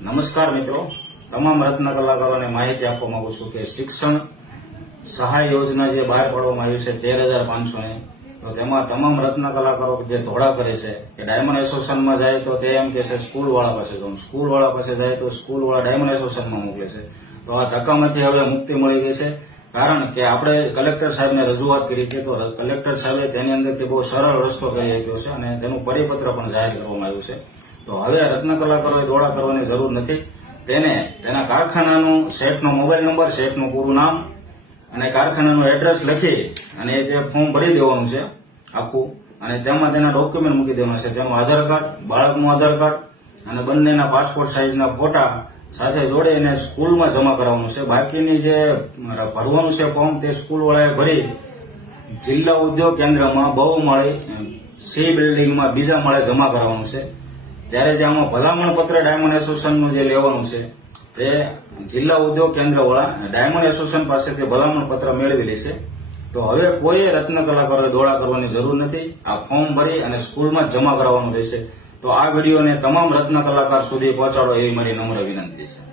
નમસ્કાર મિત્રો, તમામ રત્ન કલાકારોને માહિતી આપવા માંગુ છું કે શિક્ષણ સહાય યોજના જે બહાર પાડવામાં આવી છે 13,500 ની, તો તેમાં તમામ રત્ન કલાકારો જે ધોળા કરે છે કે ડાયમંડ એસોસિએશનમાં જાય તો તે એમ કે છે સ્કૂલવાળા પાસે જાઉં, સ્કૂલવાળા પાસે જાય તો સ્કૂલવાળા ડાયમંડ એસોસિએશનમાં મોકલે છે. તો આ ધક્કામાંથી હવે મુક્તિ મળી ગઈ છે, કારણ કે આપણે કલેક્ટર સાહેબને રજૂઆત કરી હતી. તો કલેક્ટર સાહેબે તેની અંદરથી બહુ સરળ રસ્તો કરી આપ્યો છે અને તેનું પરિપત્ર પણ જાહેર કરવામાં આવ્યું છે. તો હવે રત્ન કલાકારોએ દોડા કરવાની જરૂર નથી. તેને તેના કારખાનાનું શેઠનો મોબાઈલ નંબર, શેઠનું પૂરું નામ અને કારખાનાનું એડ્રેસ લખી અને તે ફોર્મ ભરી દેવાનું છે આખું, અને તેમાં તેના ડોક્યુમેન્ટ મૂકી દેવાના છે. તેનું આધાર કાર્ડ, બાળકનું આધાર કાર્ડ અને બંનેના પાસપોર્ટ સાઇઝના ફોટા સાથે જોડીને સ્કૂલમાં જમા કરાવવાનું છે. બાકીની જે ભરવાનું છે ફોર્મ તે સ્કૂલવાળાએ ભરી જિલ્લા ઉદ્યોગ કેન્દ્રમાં બહુમાળી સી બિલ્ડિંગમાં બીજા માળે જમા કરાવવાનું છે. ત્યારે જે આમાં ભલામણ પત્ર ડાયમંડ એસોસિએશનનું જે લેવાનું છે તે જિલ્લા ઉદ્યોગ કેન્દ્રવાળા ડાયમંડ એસોસિએશન પાસેથી ભલામણ પત્ર મેળવી લેશે. તો હવે કોઈ રત્ન કલાકારોએ દોડા કરવાની જરૂર નથી. આ ફોર્મ ભરી અને સ્કૂલમાં જ જમા કરાવવાનું રહેશે. તો આ વિડીયોને તમામ રત્ન કલાકાર સુધી પહોંચાડો એવી મારી નમ્ર વિનંતી છે.